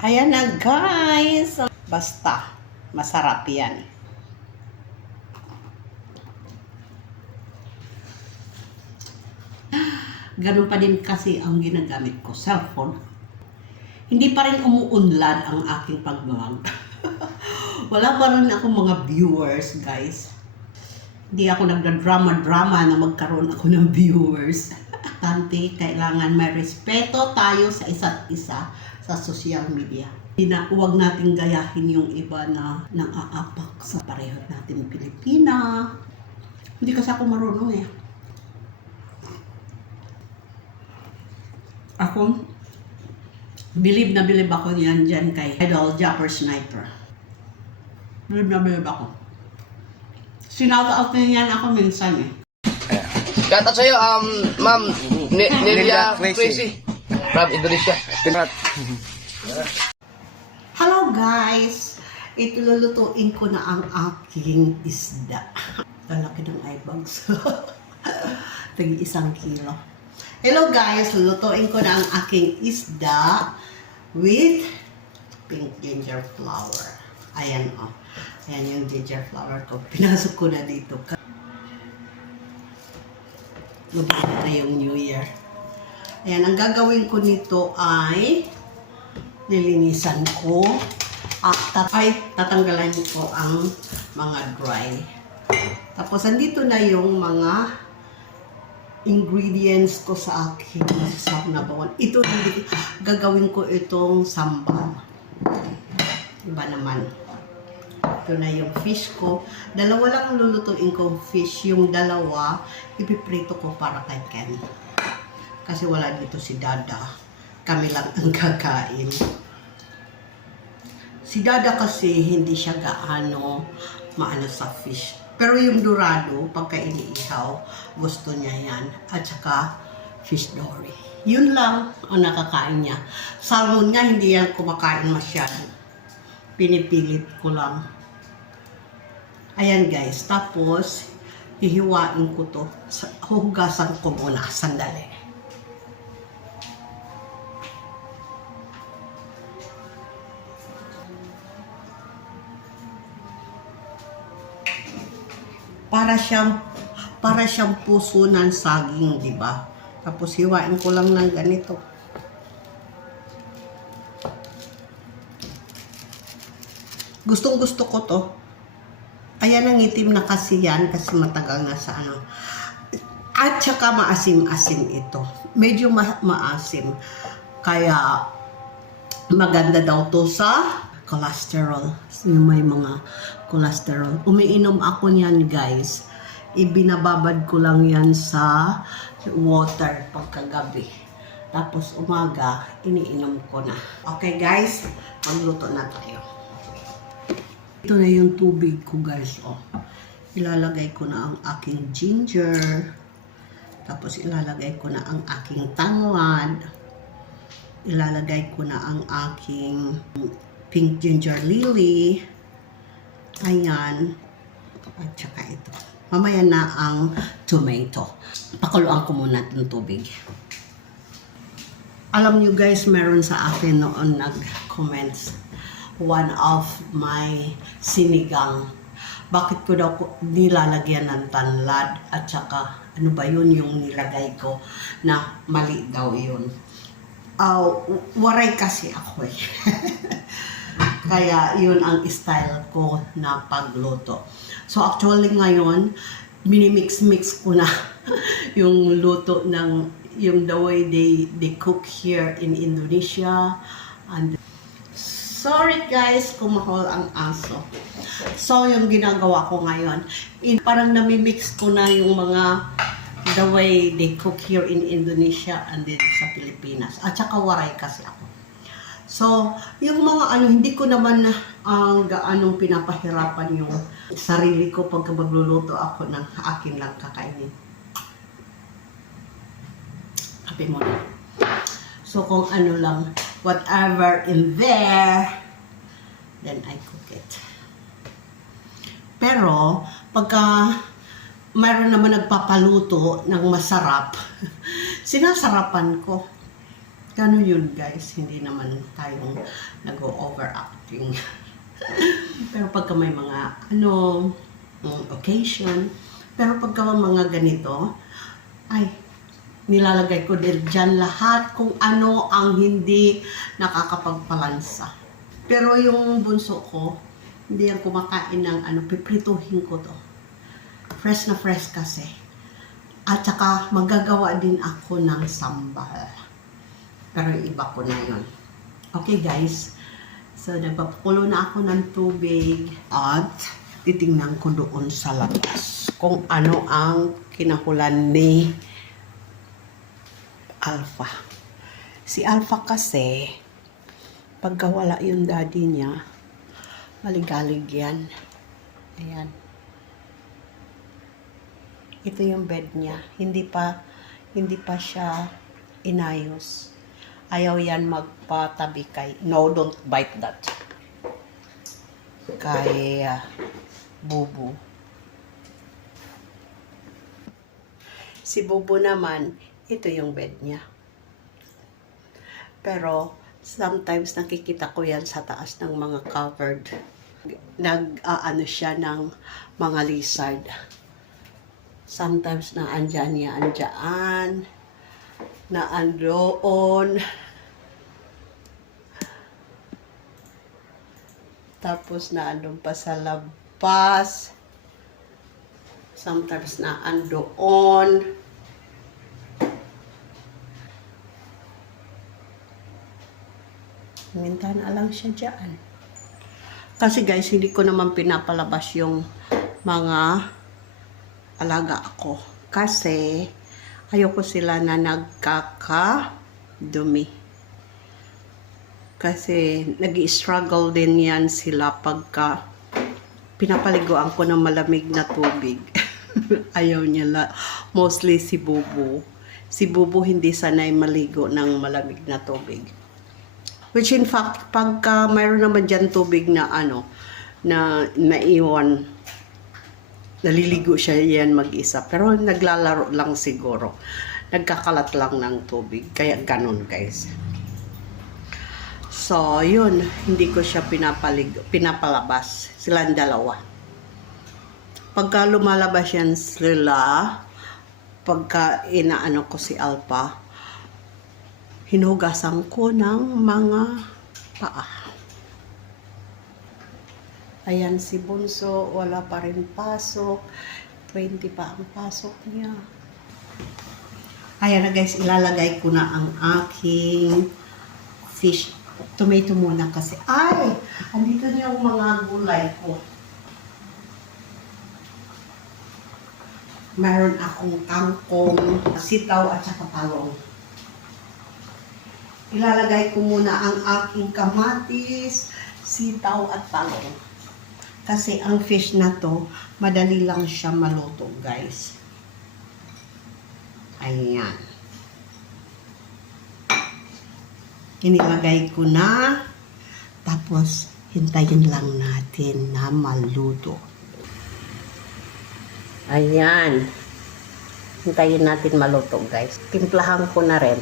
Ayan na guys. Basta, masarap yan. Ganun pa din kasi ang ginagamit ko, cellphone. Hindi pa rin umuunlad ang aking pag-vlog. Wala pa rin ako mga viewers, guys. Hindi ako nagda-drama-drama na magkaroon ako ng viewers. Tante, kailangan may respeto tayo sa isa't isa sa social media. Huwag natin gayahin yung iba na nang-aapak sa pareho natin Pilipina. Hindi kasi ako marunong eh. Ako, bilib na bilib ako yan dyan kay Idol Japper Sniper. Bilib na bilib ako. Sinout-out niya yan ako minsan eh. Shoutout sa'yo, Ma'am Nelia Tracy from Indonesia. Hello guys! Ito lulutuin ko na ang aking isda. Lalaki ng eyebags. Tagi 1 kilo. Hello guys! Lulutuin ko na ang aking isda with pink ginger flower. Ayan o. Oh. Ayan yung ginger flower ko. Pinasok ko na dito. Lubog na yung New Year. Ayan, ang gagawin ko nito ay nilinisan ko at tatanggalan ko ang mga dry. Tapos, andito na yung mga ingredients ko sa aking masasarap na bawang. Ito, gagawin ko itong sambal. Iba naman. Ito na yung fish ko. Dalawa lang lulutuin ko fish. Yung dalawa, ipiprito ko para kay Ken. Kasi wala dito si Dada. Kami lang ang kakain. Si Dada kasi hindi siya gaano maano sa fish. Pero yung dorado, pagka iniihaw, gusto niya yan. At saka fish dory. Yun lang ang nakakain niya. Salmon nga, hindi yan kumakain masyado. Pinipilit ko lang. Ayan guys, tapos hihiwain ko to. Hugasan ko muna, sandali. Para siyang puso ng saging, di ba? Tapos hiwain ko lang ng ganito. Gustong-gusto ko to. Ayan ang itim na kasi yan kasi matagal na sa ano. At saka maasim-asim ito. Medyo maasim. Kaya maganda daw to sa cholesterol. May mga cholesterol. Umiinom ako niyan guys. Ibinababad ko lang yan sa water pagkagabi. Tapos umaga, iniinom ko na. Okay guys, magluto na tayo. Ito na yung tubig ko guys. Oh. Ilalagay ko na ang aking ginger. Tapos ilalagay ko na ang aking tanglad. Ilalagay ko na ang aking pink ginger lily. Ayan. At saka ito. Mamaya na ang tomato. Pakuluan ko muna ng tubig. Alam nyo guys, meron sa akin noon nag-comments. One of my sinigang. Bakit ko daw nilalagyan ng tanlad at saka ano ba yun yung nilagay ko na mali daw yun. Waray kasi ako eh. Kaya yun ang style ko na pagluto. So actually ngayon, minimix-mix ko na yung luto ng yung the way they cook here in Indonesia. And sorry guys kung mahol ang aso. So yung ginagawa ko ngayon, parang namimix ko na yung mga the way they cook here in Indonesia and then sa Pilipinas. At saka waray kasi ako. So, yung mga ano, hindi ko naman gaanong pinapahirapan yung sarili ko pagka magluluto ako ng akin lang kakainin. Kape mo na. So, kung ano lang, whatever in there, then I cook it. Pero, pagka mayroon naman nagpapaluto ng masarap, sinasarapan ko. Gano'n yun guys, hindi naman tayong nag-overacting. Pero pagka may mga occasion, pero pagka mga ganito, ay, nilalagay ko din dyan lahat kung ano ang hindi nakakapagpalansa. Pero yung bunso ko, hindi yan kumakain ng piprituhin ko to. Fresh na fresh kasi. At saka magagawa din ako ng sambal. Pero iba ko na yun. Okay guys, so nagpapakulo na ako ng tubig at titingnan ko doon sa labas kung ano ang kinahulan ni Alpha. Si Alpha kasi, pagka wala yung daddy niya, maligalig yan. Ayan. Ito yung bed niya. Hindi pa siya inayos. Ayaw yan magpatabi kay, no, don't bite that. Kay Bubu. Si Bubu naman, ito yung bed niya. Pero, sometimes nakikita ko yan sa taas ng mga covered. Siya ng mga lizard. Sometimes na andyan niya, na andoon. Tapos na andun pa sa labas. Sometimes na andoon. Minta na lang siya dyan. Kasi guys, hindi ko naman pinapalabas yung mga alaga ako. Kasi, ayoko sila na nagkakadumi. Kasi, nag-i-struggle din yan sila pagka pinapaliguan ko ng malamig na tubig. Ayaw niya mostly si Bubu. Si Bubu hindi sanay maligo ng malamig na tubig. Which in fact, pagka mayroon naman dyan tubig na na naiwan, naliligo siya yan mag-isa. Pero naglalaro lang siguro. Nagkakalat lang ng tubig. Kaya ganun guys. So, yun. Hindi ko siya pinapalabas. Silang dalawa. Pagka lumalabas yan sila, pagka inaano ko si Alpha, hinugasan ko ng mga paa. Ayan si Bunso, wala pa rin pasok. 20 pa ang pasok niya. Ayan na guys, ilalagay ko na ang aking fish. Tomato muna kasi. Ay! Andito na yung mga gulay ko. Meron akong kangkong, sitaw at saka talong. Ilalagay ko muna ang aking kamatis, sitaw at talong. Kasi ang fish na to, madali lang siya maluto, guys. Ayan. Inilagay ko na. Tapos, hintayin lang natin na maluto. Ayan. Hintayin natin maluto, guys. Timplahan ko na rin.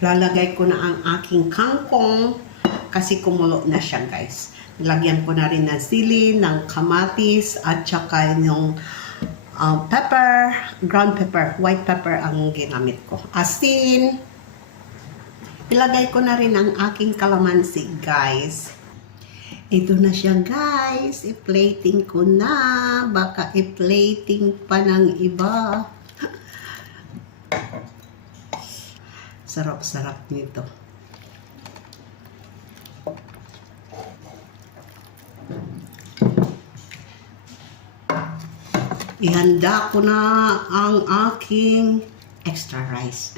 Lalagay ko na ang aking kangkong kasi kumulo na siya guys. Lagyan ko na rin ng sili, ng kamatis at saka yung pepper, ground pepper, white pepper ang ginamit ko. Asin. Ilagay ko na rin ang aking kalamansi guys. Ito na siya guys. I-plating ko na. Baka i-plating pa ng iba. Sarap-sarap nito. Ihanda ko na ang aking extra rice.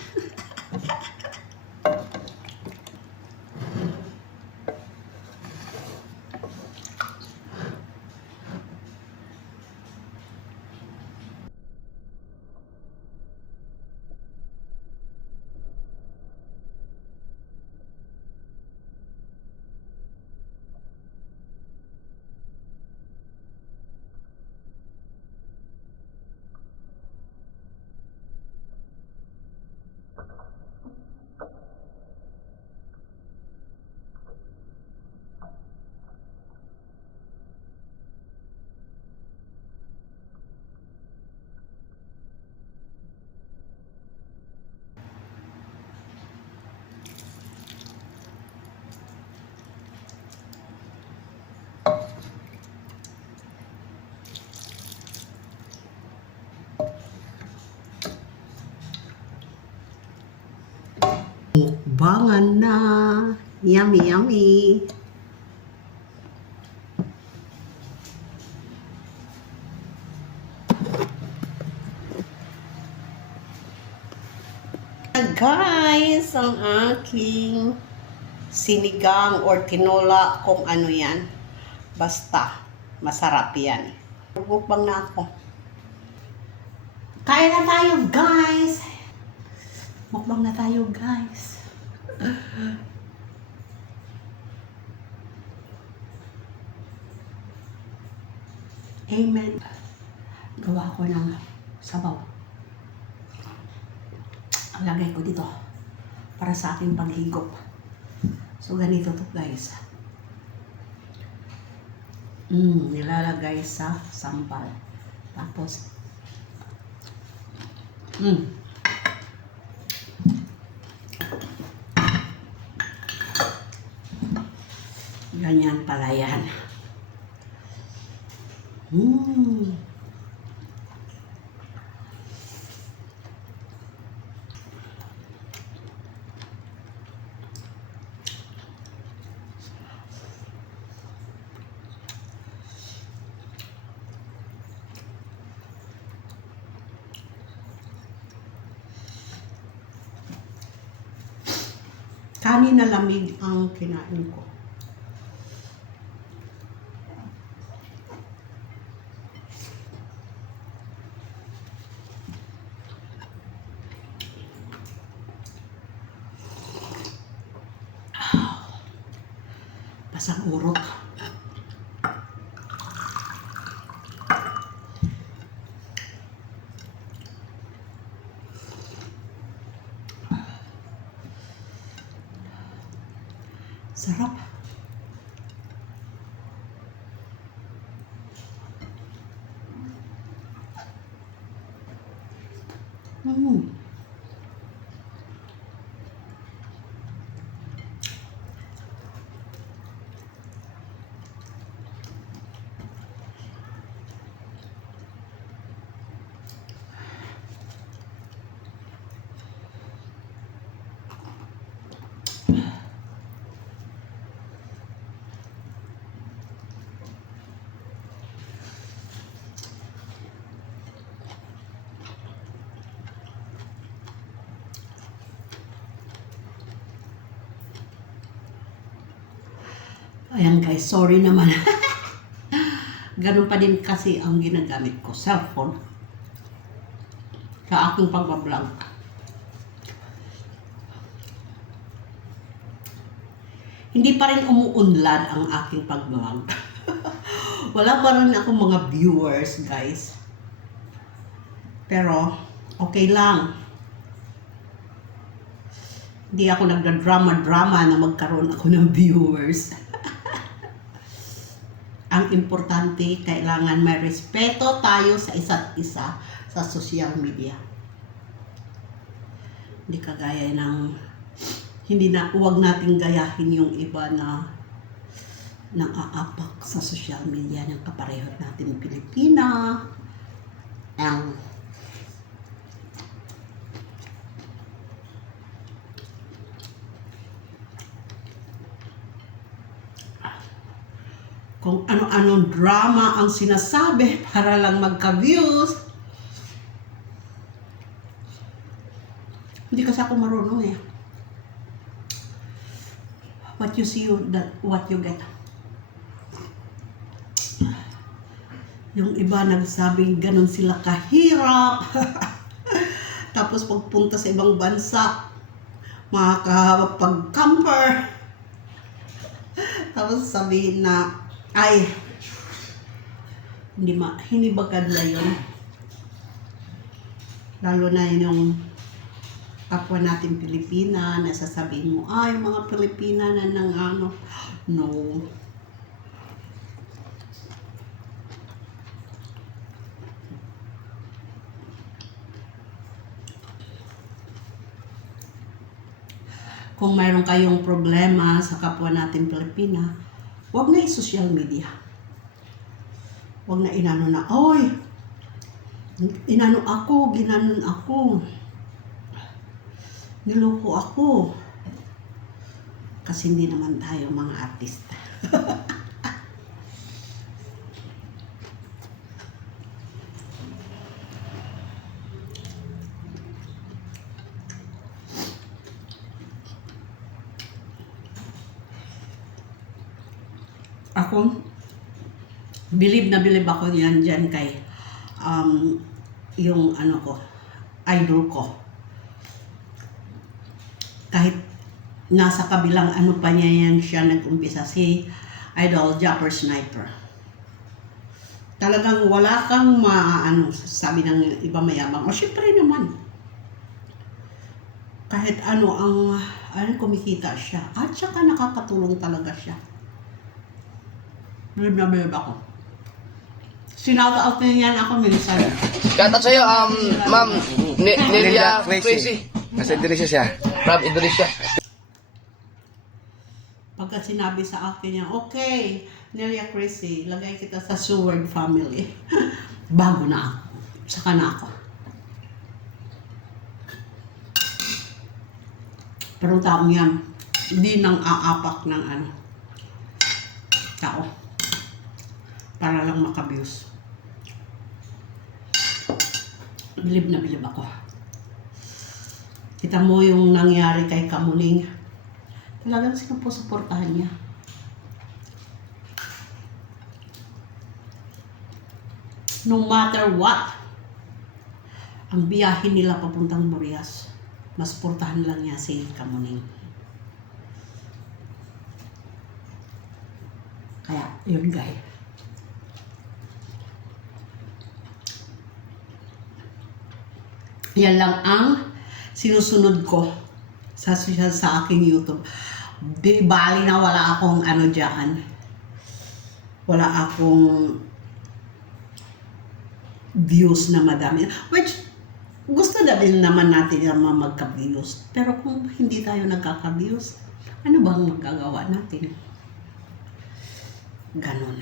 Mukbangan na. Yummy, yummy. Guys, ang aking sinigang or tinola, kung ano yan. Basta, masarap yan. Mukbang na ako. Kain na tayo, guys! Mukbang na tayo, guys. Amen. Gawa ko ng sabaw. Ang lagay ko dito para sa aking paghigop. So, ganito to, guys. Nilalagay sa sampal. Tapos, ganyan pala yan. Kanin na lamig ang kinain ko. Pasang urok. Sarap. Ayan guys, sorry naman. Ganun pa din kasi ang ginagamit ko, cellphone. Sa aking pagbablog. Hindi pa rin umuunlad ang aking pagbablog. Wala pa rin ako mga viewers, guys. Pero, okay lang. Hindi ako nagda-drama-drama na magkaroon ako ng viewers. Ang importante, kailangan may respeto tayo sa isa't isa sa social media. Hindi kagaya ng, huwag nating gayahin yung iba na nang-aapak sa social media ng kapareho natin Pilipina. Kung ano-anong drama ang sinasabi para lang magka-views. Hindi kasi ako marunong eh. What you see, what you get. Yung iba nagsabing ganun sila kahirap. Tapos pagpunta sa ibang bansa, makakapag-camper. Tapos sabihin na, ay, hindi maganda yun. Lalo na yung kapwa natin Pilipina, nasasabihin mo, ay, mga Pilipina na nang ano. No. Kung mayroon kayong problema sa kapwa natin Pilipina, huwag na i-social media. Huwag na inano na, oy, inano ako, ginanon ako, niloko ako. Kasi hindi naman tayo mga artista. Ako, bilib ako yan dyan kay yung ano ko, idol ko. Kahit nasa kabilang ano pa niya yan siya nag-umpisa, si Idol Japper Sniper. Talagang wala kang maano, sabi ng iba mayabang. O syempre naman, kahit ano kumikita siya. At saka nakakatulong talaga siya. Bilib na bilib ako. Sinout-out na yan ako minsan. Shoutout sa'yo, ma'am Nelia Crazy. Nasa Indonesia siya. From Indonesia. Pagka sinabi sa akin niya, okay, Nelia Crazy, lagay kita sa Seward family. Bago na ako. Saka na ako. Pero taong yan, hindi nang aapak ng tao. Para lang makabuse. Bilib na bilib ako. Kita mo yung nangyari kay Kamuning. Talagang sinusuportahan niya. No matter what, ang biyahe nila papuntang Burias, mas portahan lang niya si Kamuning. Kaya, yun guys. Yan lang ang sinusunod ko sa aking YouTube. Di bali na wala akong dyan. Wala akong views na madami. Which, gusto na din naman natin yung magka-views. Pero kung hindi tayo nagkaka-views, ano bang magagawa natin? Ganon.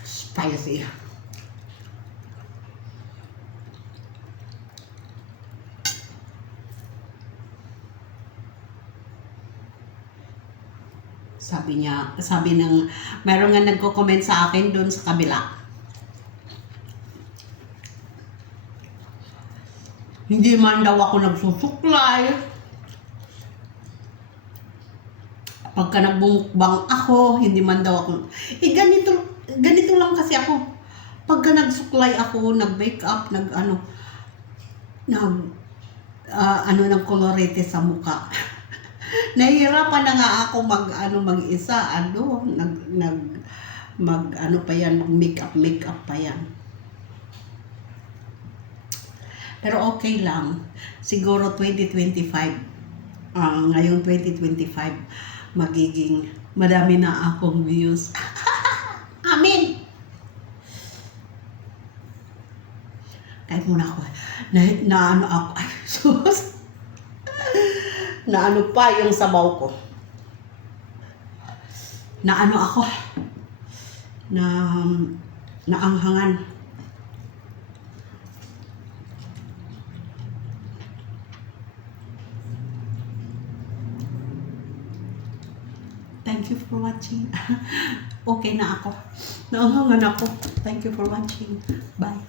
Spicy. Meron nga nagko-comment sa akin doon sa kabila. Hindi man daw ako nagsusuklay. Pagka nagbumukbang ako, hindi man daw ako. Ganito lang kasi ako. Pagka nagsuklay ako, nag-make up, ng kolorete sa mukha. Nahihirapan na nga ako mag-isa, mag-make up pa yan. Pero okay lang. Siguro 2025, ngayong 2025, magiging madami na akong views. Amin! Kahit muna ako, ay, sus. Pa yung sabaw ko. Ako. Naanghangan. Thank you for watching. Okay na ako. Naanghangan ako. Thank you for watching. Bye.